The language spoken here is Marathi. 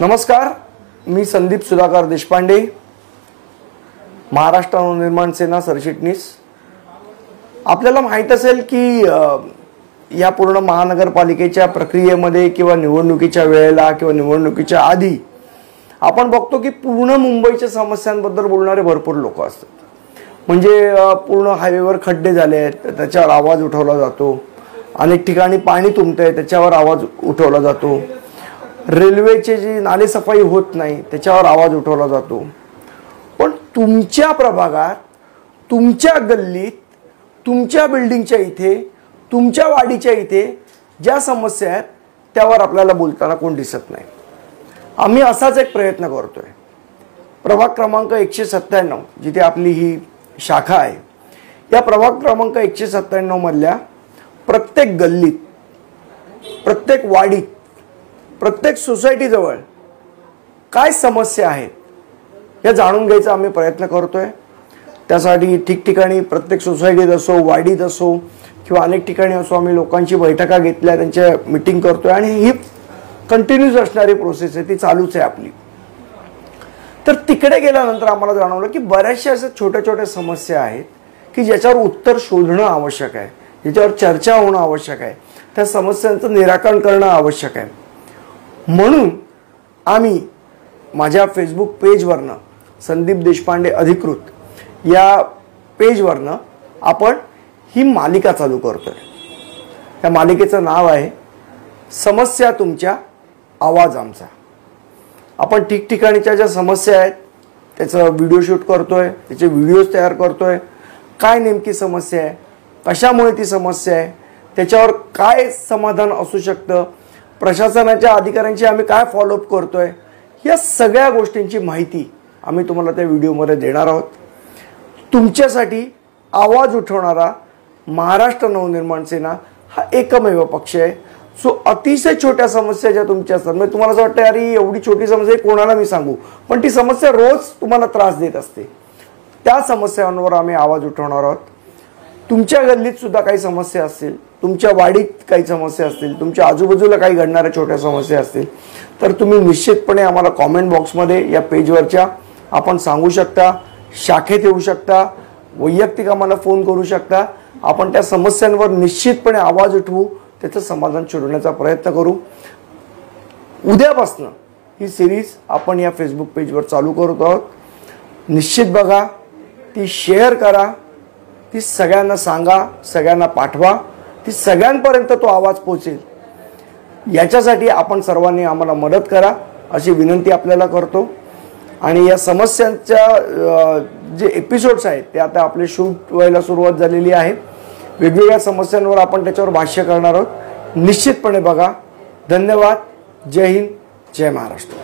नमस्कार, मी संदीप सुधाकर देशपांडे, महाराष्ट्र नवनिर्माण सेना सरचिटणीस। आपल्याला माहित असेल की या पूर्ण महानगरपालिकेच्या प्रक्रियेमध्ये किंवा निवडणुकीच्या वेळेला किंवा निवडणुकीच्या आधी आपण बघतो की पूर्ण मुंबईच्या समस्यांबद्दल बोलणारे भरपूर लोक असतात। म्हणजे पूर्ण हायवेवर खड्डे झाले आहेत त्याच्यावर आवाज उठवला जातो, अनेक ठिकाणी पाणी तुंबतंय त्याच्यावर आवाज उठवला जातो, रेल्वेची जी नालेसफाई होत नाही त्याच्यावर आवाज उठवला जातो। पण तुमच्या प्रभागात, तुमच्या गल्लीत, तुमच्या बिल्डिंगच्या इथे, तुमच्या वाडीच्या इथे ज्या समस्या आहेत त्यावर आपल्याला बोलताना कोण दिसत नाही। आम्ही असाच एक प्रयत्न करतोय। प्रभाग क्रमांक 197 जिथे आपली ही शाखा आहे, या प्रभाग क्रमांक 197 मधल्या प्रत्येक गल्लीत, प्रत्येक वाडीत, प्रत्येक सोसायटी जवळ काय समस्या आहेत हे जाणून घ्यायचा आम्ही प्रयत्न करतोय। त्यासाठी ठिकठिकाणी प्रत्येक सोसायटीत असो, वाडीत असो किंवा अनेक ठिकाणी असो आम्ही लोकांची बैठका घेतल्या, त्यांच्या मीटिंग करतोय आणि ही कंटिन्यूस असणारी प्रोसेस आहे, ती चालूच आहे आपली। तर तिकडे गेल्यानंतर आम्हाला जाणवलं की बऱ्याचशा अशा छोट्या छोट्या समस्या आहेत की ज्याच्यावर उत्तर शोधणं आवश्यक आहे, ज्याच्यावर चर्चा होणं आवश्यक आहे, त्या समस्यांचं निराकरण करणं आवश्यक आहे। म्हणून आम्ही माझ्या फेसबुक पेजवरनं, संदीप देशपांडे अधिकृत या पेजवरनं आपण ही मालिका चालू करतोय। त्या मालिकेचं नाव आहे समस्या तुमच्या, आवाज आमचा। आपण ठिकठिकाणीच्या ज्या समस्या आहेत त्याचं व्हिडिओ शूट करतोय, त्याचे व्हिडिओज तयार करतोय। काय नेमकी समस्या आहे, कशामुळे ती समस्या आहे, त्याच्यावर काय समाधान असू शकतं, प्रशासनाच्या अधिकाऱ्यांची आम्ही काय फॉलोअप करतोय, या सगळ्या गोष्टींची माहिती आम्ही तुम्हाला त्या व्हिडिओमध्ये देणार आहोत। तुमच्यासाठी आवाज उठवणारा महाराष्ट्र नवनिर्माण सेना हा एकमेव पक्ष आहे जो अतिशय छोट्या समस्या ज्या तुमच्या असतात, म्हणजे तुम्हाला असं वाटतं अरे एवढी छोटी समस्या कोणाला मी सांगू, पण ती समस्या रोज तुम्हाला त्रास देत असते, त्या समस्यांवर आम्ही आवाज उठवणार आहोत। तुमच्या गल्लीत सुद्धा काही समस्या असतील, तुमच्या वाडीत काही समस्या असतील, तुमच्या आजूबाजूला काही घडणाऱ्या छोट्या समस्या असतील तर तुम्ही निश्चितपणे आम्हाला कॉमेंट बॉक्समध्ये या पेजवरच्या आपण सांगू शकता, शाखेत येऊ शकता, वैयक्तिक आम्हाला फोन करू शकता। आपण त्या समस्यांवर निश्चितपणे आवाज उठवू, त्याचं समाधान शोधण्याचा प्रयत्न करू। उद्यापासून ही सिरीज आपण या फेसबुक पेजवर चालू करत आहोत। निश्चित बघा, ती शेअर करा, ती सगळ्यांना सांगा, सगळ्यांना पाठवा, ती सगळ्यांपर्यंत तो आवाज पोहोचेल। याच्यासाठी आपण सर्वांनी आम्हाला मदत करा अशी विनंती आपल्याला करतो। आणि या समस्यांच्या जे एपिसोड्स आहेत ते आता आपले शूट व्हायला सुरुवात झालेली आहे। वेगवेगळ्या समस्यांवर आपण त्याच्यावर भाष्य करणार आहोत। निश्चितपणे बघा। धन्यवाद। जय हिंद, जय महाराष्ट्र।